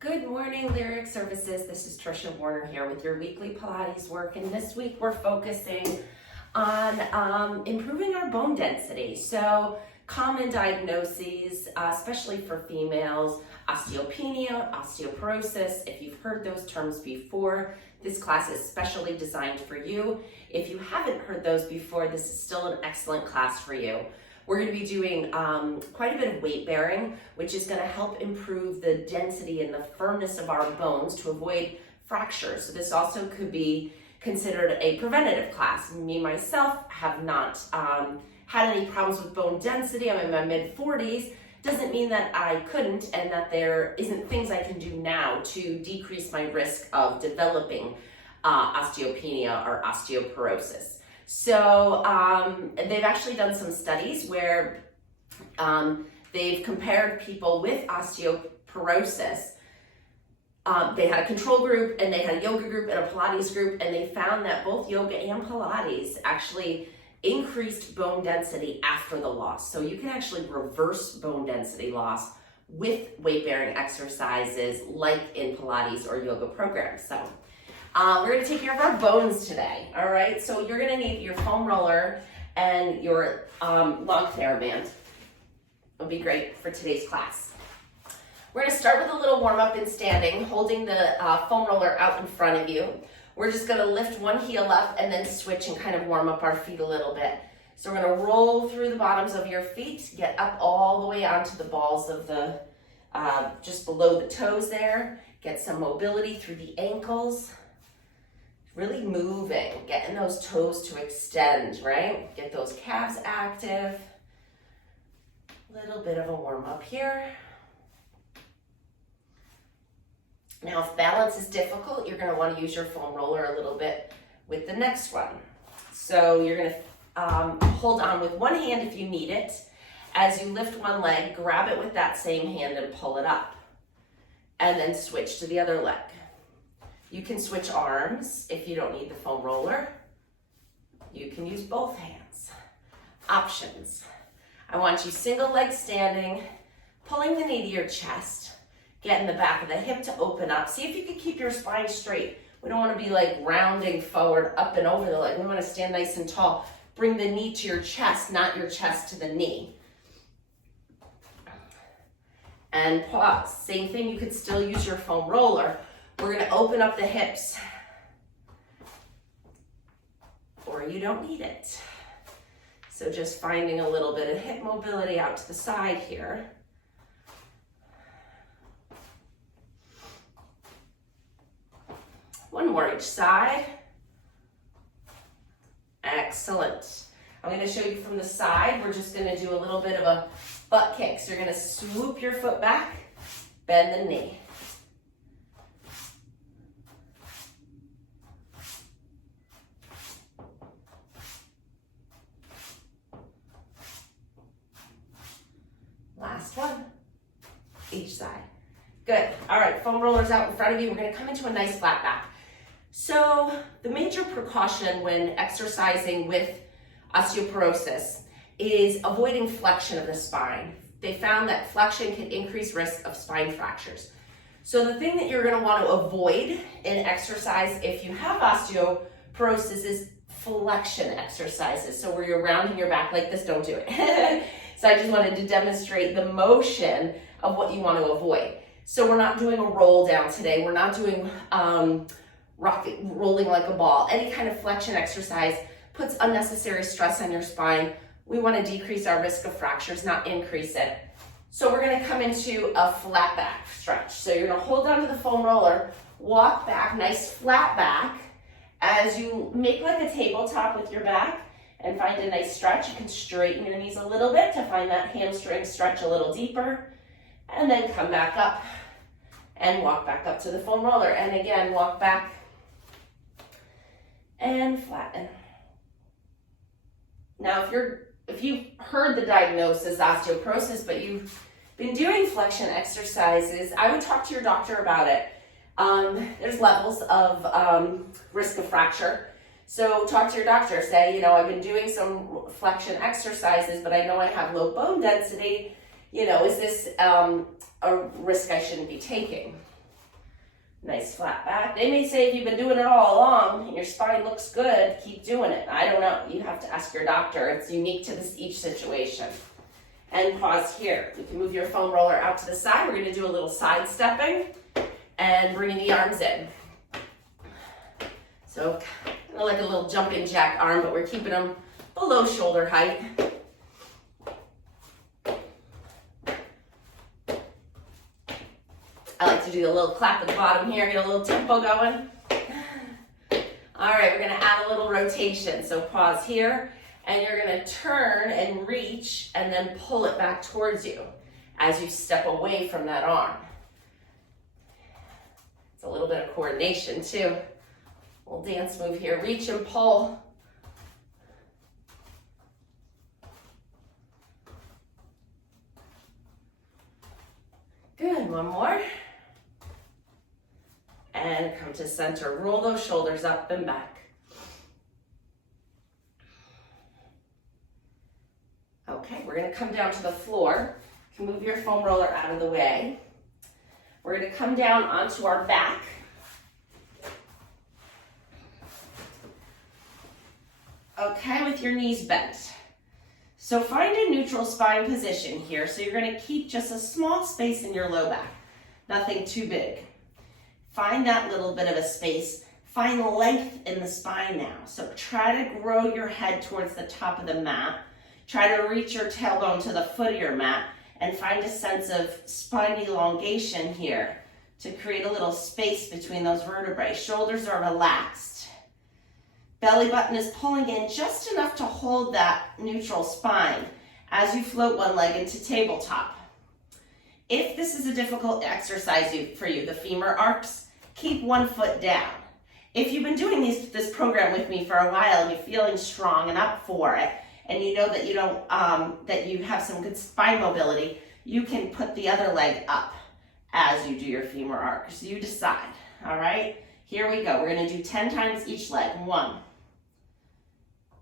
Good morning, Lyric Services. This is Trisha Warner here with your weekly Pilates work, and this week we're focusing on improving our bone density. So common diagnoses, especially for females, osteopenia, osteoporosis. If you've heard those terms before, this class is specially designed for you. If you haven't heard those before, this is still an excellent class for you. We're going to be doing quite a bit of weight bearing, which is going to help improve the density and the firmness of our bones to avoid fractures. So this also could be considered a preventative class. Me, myself, have not had any problems with bone density. I'm in my mid-40s. Doesn't mean that I couldn't and that there isn't things I can do now to decrease my risk of developing osteopenia or osteoporosis. So they've actually done some studies where they've compared people with osteoporosis. They had a control group and they had a yoga group and a Pilates group, and they found that both yoga and Pilates actually increased bone density after the loss. So you can actually reverse bone density loss with weight-bearing exercises like in Pilates or yoga programs. So we're going to take care of our bones today, all right? So you're going to need your foam roller and your long TheraBand. It'll be great for today's class. We're going to start with a little warm-up in standing, holding the foam roller out in front of you. We're just going to lift one heel up and then switch and kind of warm up our feet a little bit. So we're going to roll through the bottoms of your feet, get up all the way onto the balls of the, just below the toes there. Get some mobility through the ankles. Really moving, getting those toes to extend, right? Get those calves active. Little bit of a warm up here. Now, if balance is difficult, you're gonna wanna use your foam roller a little bit with the next one. So you're gonna hold on with one hand if you need it. As you lift one leg, grab it with that same hand and pull it up. And then switch to the other leg. You can switch arms if you don't need the foam roller. You can use both hands. Options. I want you single leg standing, pulling the knee to your chest, getting the back of the hip to open up. See if you can keep your spine straight. We don't want to be like rounding forward, up and over the leg. We want to stand nice and tall. Bring the knee to your chest, not your chest to the knee. And pause. Same thing, you could still use your foam roller. We're going to open up the hips, or you don't need it. So just finding a little bit of hip mobility out to the side here. One more each side. Excellent. I'm going to show you from the side. We're just going to do a little bit of a butt kick. So you're going to swoop your foot back, bend the knee. Last one, each side. Good. All right, foam rollers out in front of you. We're going to come into a nice flat back. So the major precaution when exercising with osteoporosis is avoiding flexion of the spine. They found that flexion can increase risk of spine fractures. So the thing that you're going to want to avoid in exercise if you have osteoporosis is flexion exercises. So where you're rounding your back like this, don't do it. So I just wanted to demonstrate the motion of what you want to avoid. So we're not doing a roll down today. We're not doing rolling like a ball. Any kind of flexion exercise puts unnecessary stress on your spine. We want to decrease our risk of fractures, not increase it. So we're going to come into a flat back stretch. So you're going to hold onto the foam roller, walk back, nice flat back. As you make like a tabletop with your back, and find a nice stretch. You can straighten your knees a little bit to find that hamstring stretch a little deeper. And then come back up and walk back up to the foam roller. And again, walk back and flatten. Now, if you've heard the diagnosis osteoporosis, but you've been doing flexion exercises, I would talk to your doctor about it. There's levels of risk of fracture. So talk to your doctor, say, I've been doing some flexion exercises, but I know I have low bone density. Is this a risk I shouldn't be taking? Nice flat back. They may say if you've been doing it all along and your spine looks good, keep doing it. I don't know. You have to ask your doctor. It's unique to each situation. And pause here. You can move your foam roller out to the side. We're going to do a little side stepping and bringing the arms in. So kind of like a little jumping jack arm, but we're keeping them below shoulder height. I like to do a little clap at the bottom here, get a little tempo going. All right, we're gonna add a little rotation. So pause here, and you're gonna turn and reach, and then pull it back towards you as you step away from that arm. It's a little bit of coordination too. Little dance move here, reach and pull. Good, one more. And come to center. Roll those shoulders up and back. Okay, we're gonna come down to the floor. You can move your foam roller out of the way. We're gonna come down onto our back. Okay, with your knees bent. So find a neutral spine position here. So you're gonna keep just a small space in your low back, nothing too big. Find that little bit of a space. Find length in the spine now. So try to grow your head towards the top of the mat. Try to reach your tailbone to the foot of your mat and find a sense of spine elongation here to create a little space between those vertebrae. Shoulders are relaxed. Belly button is pulling in just enough to hold that neutral spine as you float one leg into tabletop. If this is a difficult exercise for you, the femur arcs, keep one foot down. If you've been doing this program with me for a while and you're feeling strong and up for it, and you know that that you have some good spine mobility, you can put the other leg up as you do your femur arcs. You decide. All right. Here we go. We're going to do 10 times each leg. 1,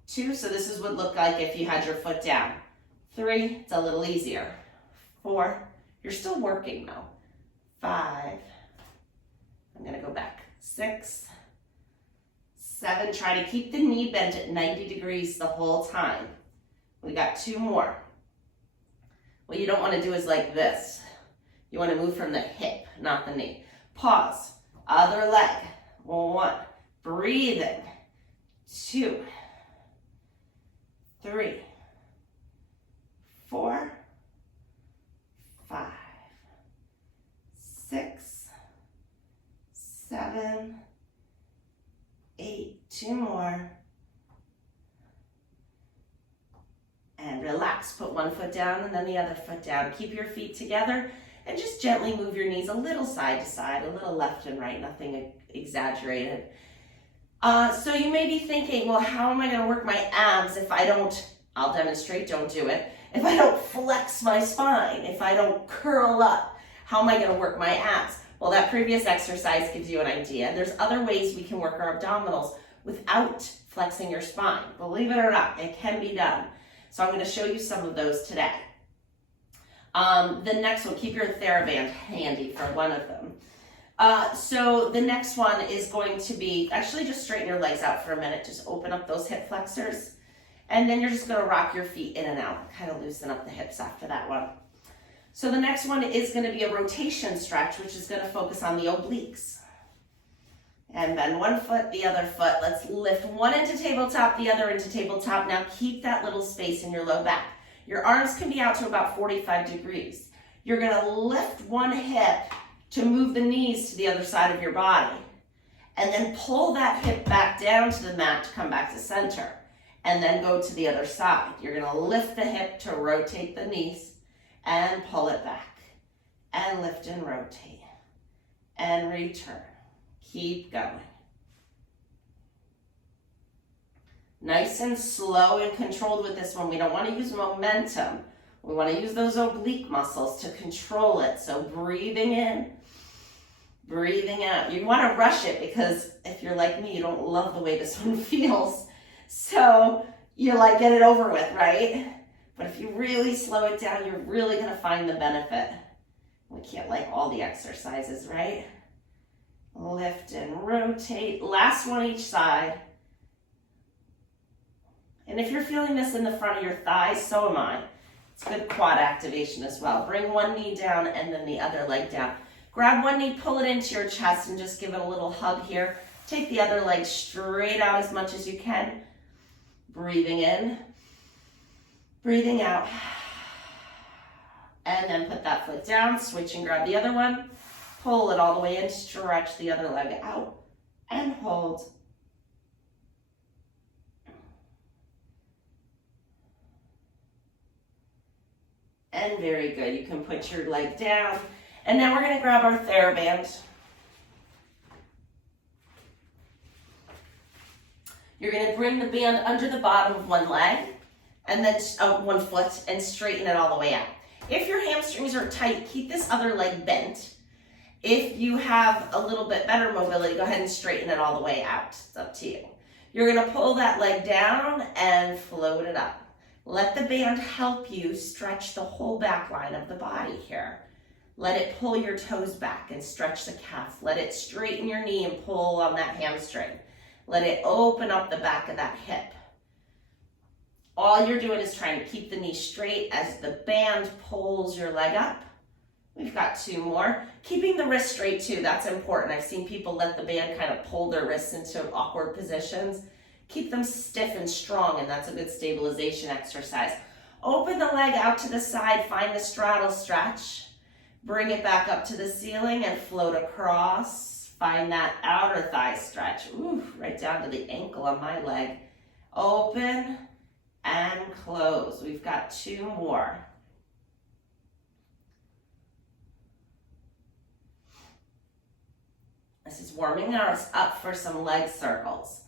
2. So this is what it would look like if you had your foot down. 3. It's a little easier. 4. You're still working though. 5. I'm going to go back. 6, 7. Try to keep the knee bent at 90 degrees the whole time. We got 2 more. What you don't want to do is like this. You want to move from the hip, not the knee. Pause. Other leg. 1. Breathing. 2, 3, 4, 5, 6, 7, 8. 2 more. And relax. Put one foot down and then the other foot down. Keep your feet together and just gently move your knees a little side to side, a little left and right, nothing exaggerated. So you may be thinking, well, how am I going to work my abs if I don't, I'll demonstrate, don't do it, if I don't flex my spine, if I don't curl up, how am I going to work my abs? Well, that previous exercise gives you an idea. There's other ways we can work our abdominals without flexing your spine. Believe it or not, it can be done. So I'm going to show you some of those today. The next one, keep your TheraBand handy for one of them. So the next one is going to be, actually just straighten your legs out for a minute. Just open up those hip flexors. And then you're just going to rock your feet in and out. Kind of loosen up the hips after that one. So the next one is going to be a rotation stretch, which is going to focus on the obliques. And then one foot, the other foot. Let's lift one into tabletop, the other into tabletop. Now keep that little space in your low back. Your arms can be out to about 45 degrees. You're going to lift one hip to move the knees to the other side of your body. And then pull that hip back down to the mat to come back to center. And then go to the other side. You're going to lift the hip to rotate the knees and pull it back. And lift and rotate. And return. Keep going. Nice and slow and controlled with this one. We don't want to use momentum. We want to use those oblique muscles to control it. So breathing in, breathing out. You want to rush it because if you're like me, you don't love the way this one feels. So you're like, get it over with, right? But if you really slow it down, you're really going to find the benefit. We can't like all the exercises, right? Lift and rotate. Last one each side. And if you're feeling this in the front of your thighs, so am I. It's good quad activation as well. Bring one knee down and then the other leg down. Grab one knee, pull it into your chest, and just give it a little hug here. Take the other leg straight out as much as you can. Breathing in, breathing out. And then put that foot down, switch and grab the other one. Pull it all the way in, stretch the other leg out, and hold. And very good. You can put your leg down. And now we're going to grab our TheraBand. You're going to bring the band under the bottom of one leg, and then one foot, and straighten it all the way out. If your hamstrings are tight, keep this other leg bent. If you have a little bit better mobility, go ahead and straighten it all the way out. It's up to you. You're going to pull that leg down and float it up. Let the band help you stretch the whole back line of the body here. Let it pull your toes back and stretch the calf. Let it straighten your knee and pull on that hamstring. Let it open up the back of that hip. All you're doing is trying to keep the knee straight as the band pulls your leg up. We've got two more. Keeping the wrist straight too, that's important. I've seen people let the band kind of pull their wrists into awkward positions. Keep them stiff and strong, and that's a good stabilization exercise. Open the leg out to the side, find the straddle stretch. Bring it back up to the ceiling and float across. Find that outer thigh stretch. Ooh, right down to the ankle on my leg. Open and close. We've got two more. This is warming us up for some leg circles.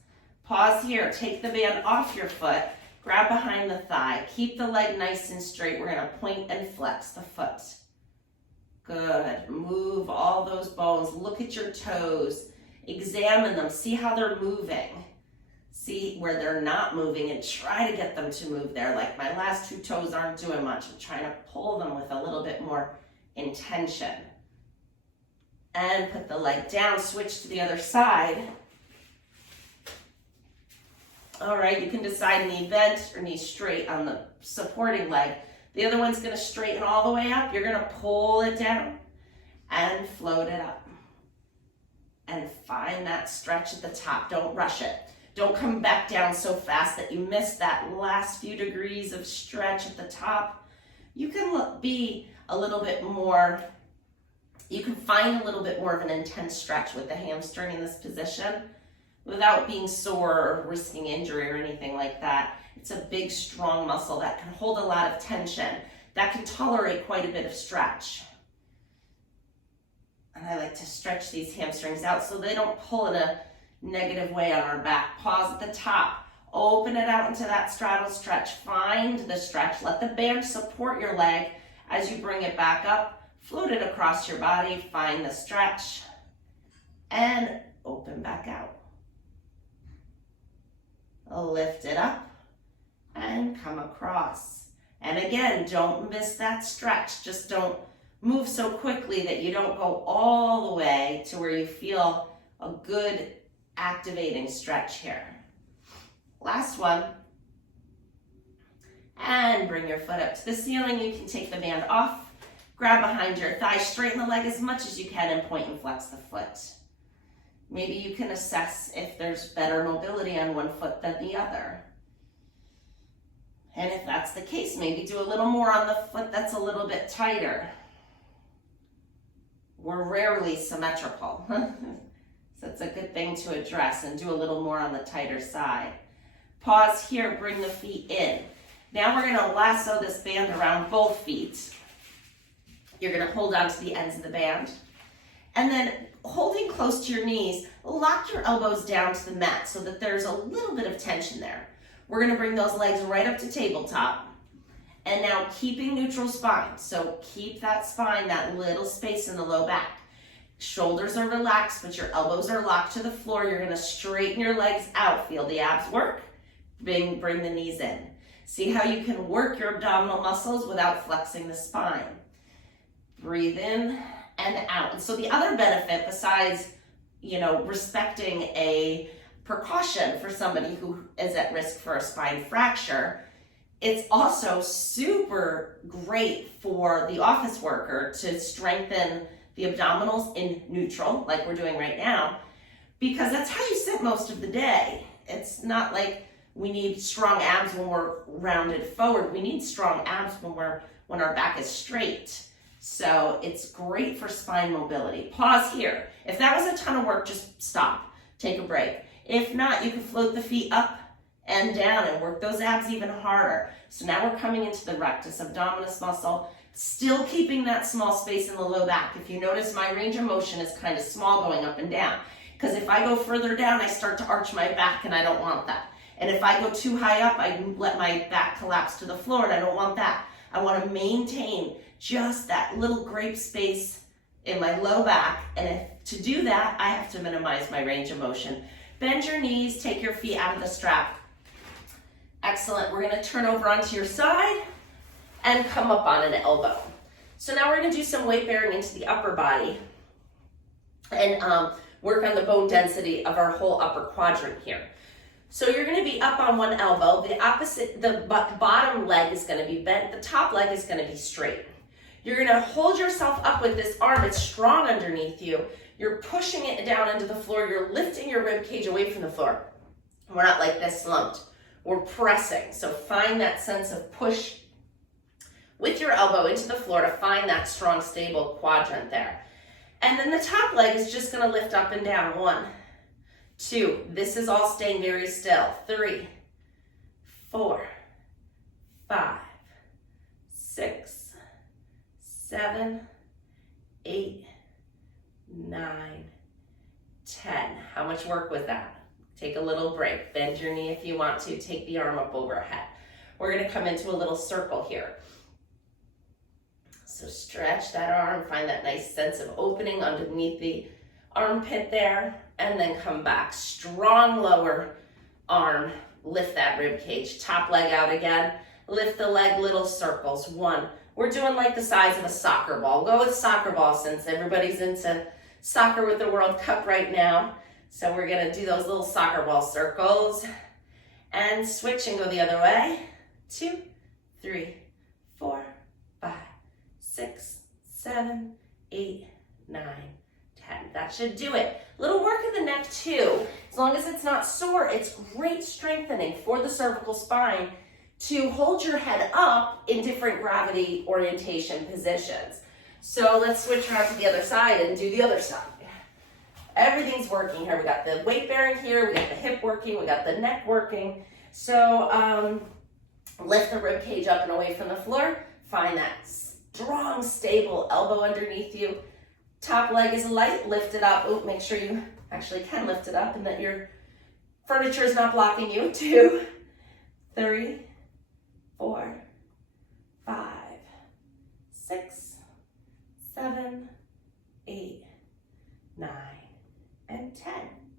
Pause here, take the band off your foot, grab behind the thigh, keep the leg nice and straight. We're gonna point and flex the foot. Good, move all those bones, look at your toes, examine them, see how they're moving. See where they're not moving and try to get them to move there. Like my last two toes aren't doing much. I'm trying to pull them with a little bit more intention. And put the leg down, switch to the other side. All right, you can decide knee bent or knee straight on the supporting leg. The other one's gonna straighten all the way up. You're gonna pull it down and float it up. And find that stretch at the top. Don't rush it. Don't come back down so fast that you miss that last few degrees of stretch at the top. You can be a little bit more, you can find a little bit more of an intense stretch with the hamstring in this position without being sore or risking injury or anything like that. It's a big, strong muscle that can hold a lot of tension, that can tolerate quite a bit of stretch. And I like to stretch these hamstrings out so they don't pull in a negative way on our back. Pause at the top. Open it out into that straddle stretch. Find the stretch. Let the band support your leg as you bring it back up. Float it across your body. Find the stretch. And open back out. Lift it up and come across. And again, don't miss that stretch. Just don't move so quickly that you don't go all the way to where you feel a good activating stretch here. Last one. And bring your foot up to the ceiling. You can take the band off, grab behind your thigh, straighten the leg as much as you can, and point and flex the foot. Maybe you can assess if there's better mobility on one foot than the other. And if that's the case, maybe do a little more on the foot that's a little bit tighter. We're rarely symmetrical. So it's a good thing to address, and do a little more on the tighter side. Pause here, bring the feet in. Now we're gonna lasso this band around both feet. You're gonna hold on to the ends of the band. And then holding close to your knees, lock your elbows down to the mat so that there's a little bit of tension there. We're gonna bring those legs right up to tabletop. And now keeping neutral spine. So keep that spine, that little space in the low back. Shoulders are relaxed, but your elbows are locked to the floor. You're gonna straighten your legs out. Feel the abs work. Bring the knees in. See how you can work your abdominal muscles without flexing the spine. Breathe in and out. And so the other benefit, besides, respecting a precaution for somebody who is at risk for a spine fracture, it's also super great for the office worker to strengthen the abdominals in neutral, like we're doing right now, because that's how you sit most of the day. It's not like we need strong abs when we're rounded forward. We need strong abs when our back is straight. So it's great for spine mobility. Pause here. If that was a ton of work, just stop. Take a break. If not, you can float the feet up and down and work those abs even harder. So now we're coming into the rectus abdominis muscle, still keeping that small space in the low back. If you notice, my range of motion is kind of small going up and down, because if I go further down, I start to arch my back, and I don't want that. And if I go too high up, I let my back collapse to the floor, and I don't want that. I want to maintain just that little grape space in my low back, and to do that, I have to minimize my range of motion. Bend your knees, take your feet out of the strap. Excellent. We're going to turn over onto your side and come up on an elbow. So now we're going to do some weight bearing into the upper body and work on the bone density of our whole upper quadrant here. So you're going to be up on one elbow. The bottom leg is going to be bent. The top leg is going to be straight. You're going to hold yourself up with this arm. It's strong underneath you. You're pushing it down into the floor. You're lifting your rib cage away from the floor. We're not like this slumped. We're pressing. So find that sense of push with your elbow into the floor to find that strong, stable quadrant there. And then the top leg is just going to lift up and down. 1, 2. This is all staying very still. 3, 4, 5, 6, 7, 8, 9, 10. How much work was that? Take a little break. Bend your knee if you want to. Take the arm up overhead. We're going to come into a little circle here. So stretch that arm. Find that nice sense of opening underneath the armpit there. And then come back. Strong lower arm. Lift that rib cage. Top leg out again. Lift the leg, little circles. 1. We're doing like the size of a soccer ball. Go with soccer ball since everybody's into soccer with the World Cup right now. So we're going to do those little soccer ball circles and switch and go the other way. 2, 3, 4, 5, 6, 7, 8, 9, 10. That should do it. Little work in the neck too. As long as it's not sore, it's great strengthening for the cervical spine to hold your head up in different gravity orientation positions. So let's switch around to the other side and do the other side. Everything's working here. We got the weight bearing here, we got the hip working, we got the neck working. So lift the rib cage up and away from the floor. Find that strong, stable elbow underneath you. Top leg is light, lift it up. Make sure you actually can lift it up and that your furniture is not blocking you. 2, 3, 4, 5, 6, 7, 8, 9, and 10.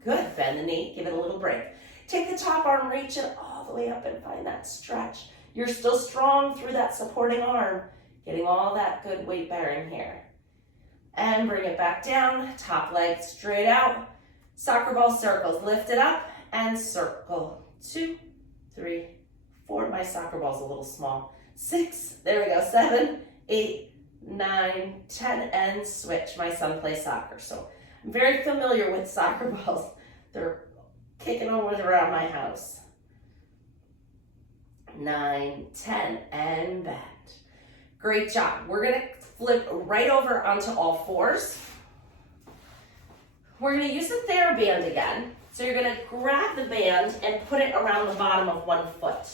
Good. Bend the knee. Give it a little break. Take the top arm, reach it all the way up and find that stretch. You're still strong through that supporting arm, getting all that good weight bearing here. And bring it back down. Top leg straight out. Soccer ball circles. Lift it up and circle. 2, 3, 4. My soccer ball's a little small. 6. There we go. 7, 8, 9, 10. And switch. My son plays soccer, so I'm very familiar with soccer balls. They're kicking around my house. 9, 10, and bend. Great job. We're going to flip right over onto all fours. We're going to use the TheraBand again. So you're going to grab the band and put it around the bottom of one foot.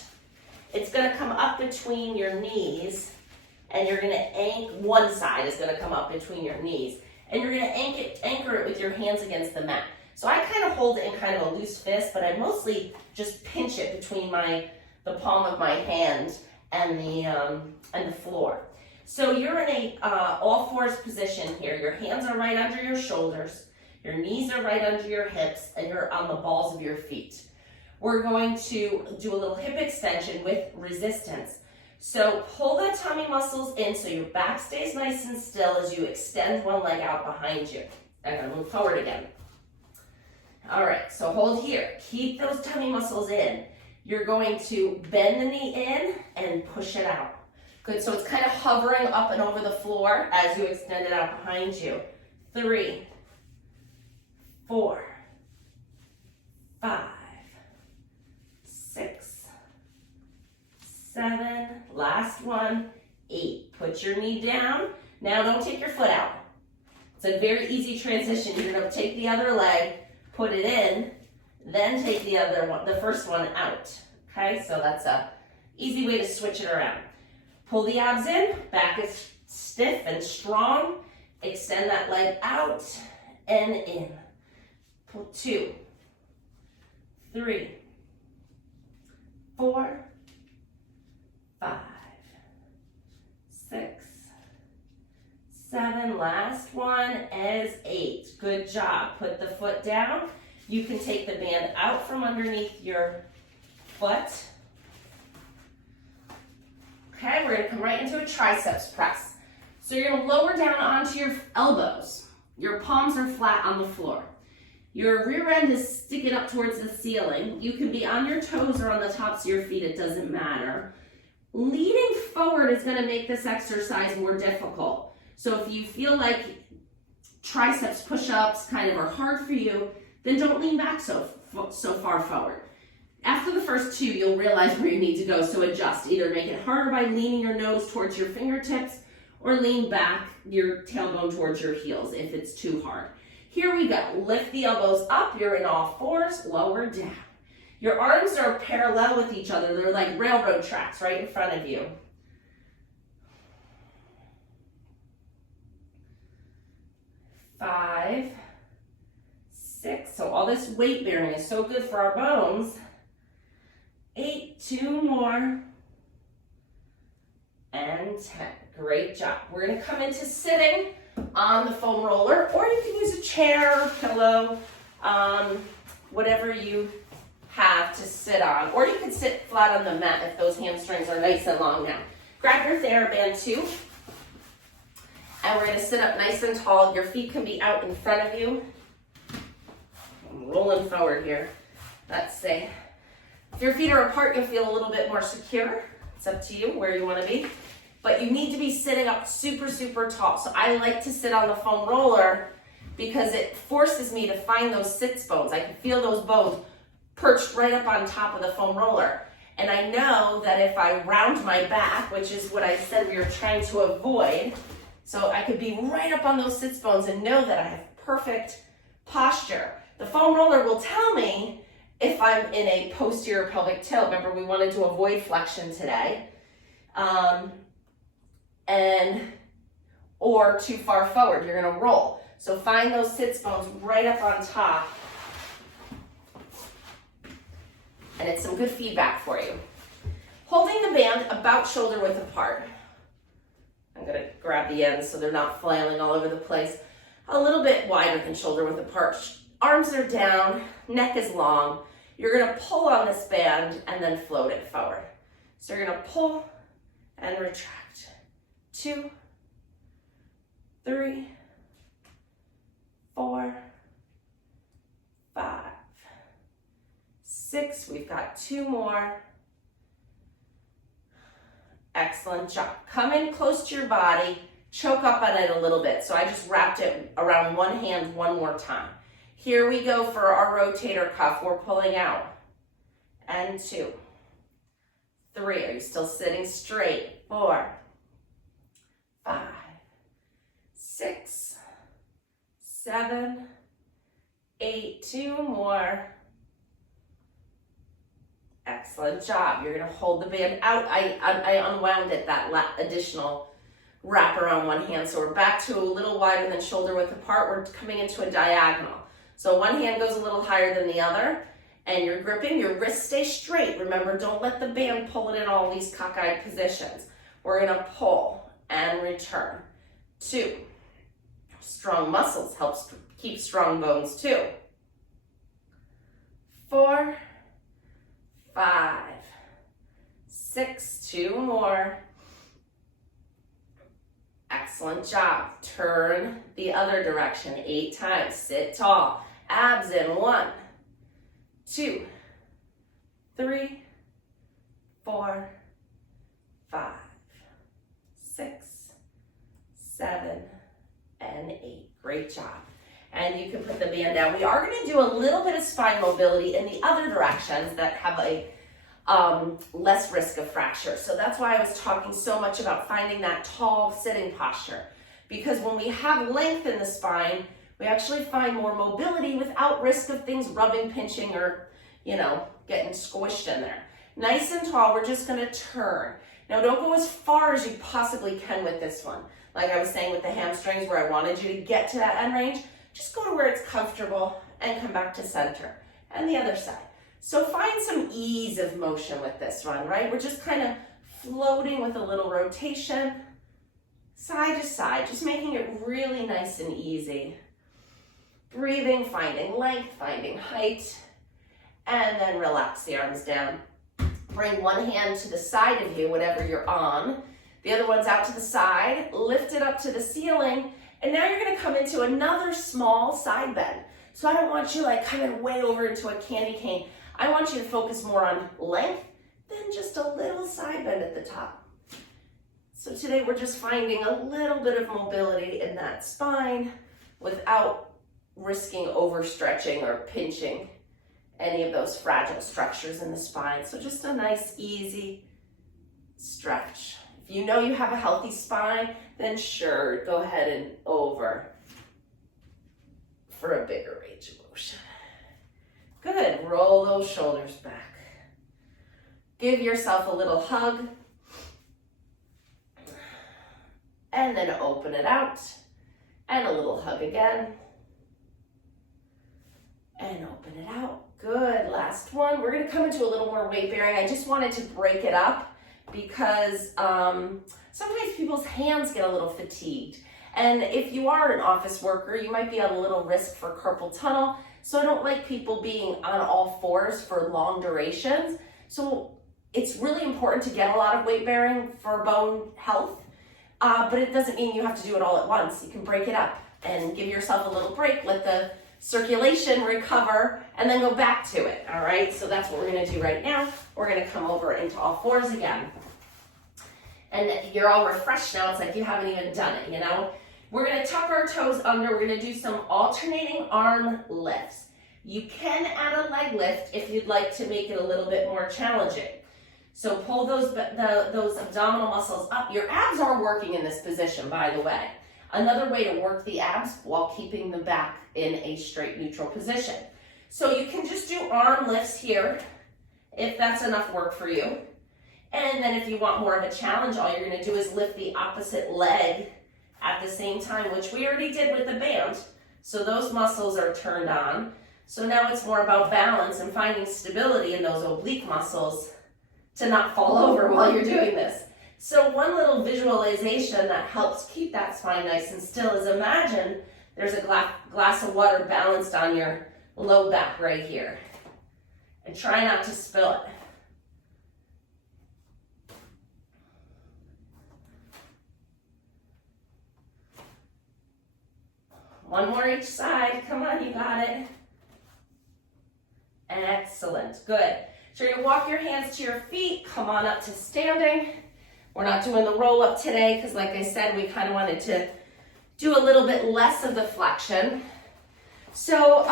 It's going to come up between your knees, and you're going to one side is going to come up between your knees. And you're going to anchor it with your hands against the mat. So I kind of hold it in kind of a loose fist, but I mostly just pinch it between the palm of my hand and the floor. So you're in a all fours position here. Your hands are right under your shoulders, your knees are right under your hips, and you're on the balls of your feet. We're going to do a little hip extension with resistance. So pull the tummy muscles in so your back stays nice and still as you extend one leg out behind you. I'm going to move forward again. All right, so hold here. Keep those tummy muscles in. You're going to bend the knee in and push it out. Good, so it's kind of hovering up and over the floor as you extend it out behind you. 3, 4, 5, 6, 7, last one, 8. Put your knee down. Now don't take your foot out. It's a very easy transition. You're going to take the other leg, put it in, then take the other one, the first one out. Okay, so that's a easy way to switch it around. Pull the abs in, back is stiff and strong. Extend that leg out and in. Pull 2, 3, 4, 5, 6, 7. Last one is 8. Good job. Put the foot down. You can take the band out from underneath your foot. Okay, we're going to come right into a triceps press. So you're going to lower down onto your elbows. Your palms are flat on the floor. Your rear end is sticking up towards the ceiling. You can be on your toes or on the tops of your feet, it doesn't matter. Leaning forward is going to make this exercise more difficult. So if you feel like triceps push-ups kind of are hard for you, then don't lean back so far forward. After the first 2, you'll realize where you need to go, so adjust. Either make it harder by leaning your nose towards your fingertips or lean back your tailbone towards your heels if it's too hard. Here we go. Lift the elbows up. You're in all fours. Lower down. Your arms are parallel with each other. They're like railroad tracks right in front of you. 5, 6. So all this weight bearing is so good for our bones. 8, 2 more, and 10. Great job. We're going to come into sitting on the foam roller, or you can use a chair, pillow, whatever you have to sit on. Or you can sit flat on the mat if those hamstrings are nice and long now. Grab your TheraBand too, and we're going to sit up nice and tall. Your feet can be out in front of you. I'm rolling forward here. Let's see. If your feet are apart, you'll feel a little bit more secure. It's up to you where you want to be. But you need to be sitting up super, super tall. So I like to sit on the foam roller because it forces me to find those sits bones. I can feel those bones perched right up on top of the foam roller. And I know that if I round my back, which is what I said we were trying to avoid, so I could be right up on those sits bones and know that I have perfect posture. The foam roller will tell me if I'm in a posterior pelvic tilt. Remember, we wanted to avoid flexion today. Or too far forward, you're gonna roll. So find those sits bones right up on top. And it's some good feedback for you. Holding the band about shoulder width apart. I'm gonna grab the ends so they're not flailing all over the place. A little bit wider than shoulder width apart. Arms are down, neck is long. You're gonna pull on this band and then float it forward. So you're gonna pull and retract. 2, 3, 4, 5, 6. We've got 2 more. Excellent job. Come in close to your body, choke up on it a little bit. So I just wrapped it around one hand one more time. Here we go for our rotator cuff. We're pulling out. And 2, 3. Are you still sitting straight? 4, 5, 6, 7, 8. 2 more. Excellent job. You're going to hold the band out. I unwound it, that additional wrap around one hand. So we're back to a little wider than shoulder width apart. We're coming into a diagonal. So one hand goes a little higher than the other, and you're gripping. Your wrists stay straight. Remember, don't let the band pull it in all these cockeyed positions. We're going to pull and return. 2. Strong muscles helps keep strong bones too. 4, 5, 6. 2 more. Excellent job. Turn the other direction 8 times. Sit tall. Abs in. 1, 2, 3, 4, 5, 6, 7, and 8. Great job. And you can put the band down. We are going to do a little bit of spine mobility in the other directions that have a less risk of fracture. So that's why I was talking so much about finding that tall sitting posture. Because when we have length in the spine, we actually find more mobility without risk of things rubbing, pinching, or, getting squished in there. Nice and tall, we're just gonna turn. Now don't go as far as you possibly can with this one. Like I was saying with the hamstrings where I wanted you to get to that end range, just go to where it's comfortable and come back to center. And the other side. So find some ease of motion with this one, right? We're just kind of floating with a little rotation, side to side, just making it really nice and easy. Breathing, finding length, finding height, and then relax the arms down. Bring one hand to the side of you, whatever you're on. The other one's out to the side. Lift it up to the ceiling. And now you're going to come into another small side bend. So I don't want you like coming way over into a candy cane. I want you to focus more on length, then just a little side bend at the top. So today we're just finding a little bit of mobility in that spine without risking overstretching or pinching any of those fragile structures in the spine. So just a nice, easy stretch. If you know you have a healthy spine, then sure, go ahead and over for a bigger range of motion. Good, roll those shoulders back. Give yourself a little hug. And then open it out. And a little hug again. And open it out. Good, last one. We're gonna come into a little more weight bearing. I just wanted to break it up because sometimes people's hands get a little fatigued. And if you are an office worker, you might be at a little risk for carpal tunnel. So I don't like people being on all fours for long durations. So it's really important to get a lot of weight bearing for bone health, but it doesn't mean you have to do it all at once. You can break it up and give yourself a little break, let the circulation recover, and then go back to it, all right? So that's what we're gonna do right now. We're gonna come over into all fours again. And you're all refreshed now. It's like you haven't even done it, We're gonna tuck our toes under. We're gonna do some alternating arm lifts. You can add a leg lift if you'd like to make it a little bit more challenging. So pull those abdominal muscles up. Your abs are working in this position, by the way. Another way to work the abs while keeping them back in a straight neutral position. So you can just do arm lifts here, if that's enough work for you. And then if you want more of a challenge, all you're gonna do is lift the opposite leg at the same time, which we already did with the band. So those muscles are turned on. So now it's more about balance and finding stability in those oblique muscles to not fall over while you're doing this. So one little visualization that helps keep that spine nice and still is imagine there's a glass of water balanced on your low back right here. And try not to spill it. One more each side. Come on, you got it. Excellent. Good. So you're going to walk your hands to your feet. Come on up to standing. We're not doing the roll up today because, like I said, we kind of wanted to do a little bit less of the flexion. So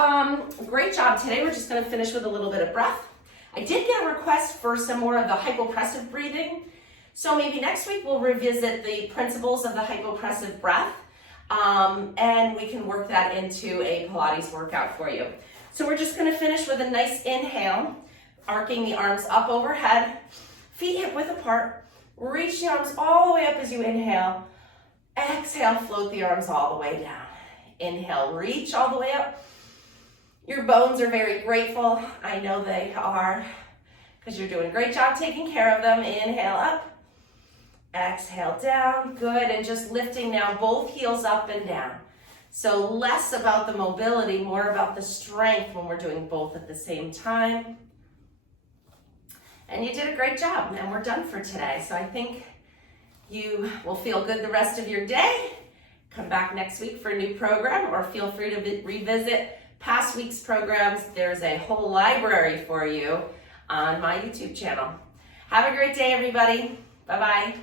great job today. We're just going to finish with a little bit of breath. I did get a request for some more of the hypopressive breathing. So maybe next week we'll revisit the principles of the hypopressive breath. And we can work that into a Pilates workout for you. So we're just going to finish with a nice inhale, arcing the arms up overhead, feet hip width apart. Reach the arms all the way up as you inhale. Exhale, float the arms all the way down. Inhale, reach all the way up. Your bones are very grateful. I know they are, because you're doing a great job taking care of them. Inhale up. Exhale down. Good. And just lifting now both heels up and down. So less about the mobility, more about the strength when we're doing both at the same time. And you did a great job, and we're done for today. So I think you will feel good the rest of your day. Come back next week for a new program, or feel free to revisit past week's programs, there's a whole library for you on my YouTube channel. Have a great day, everybody. Bye-bye.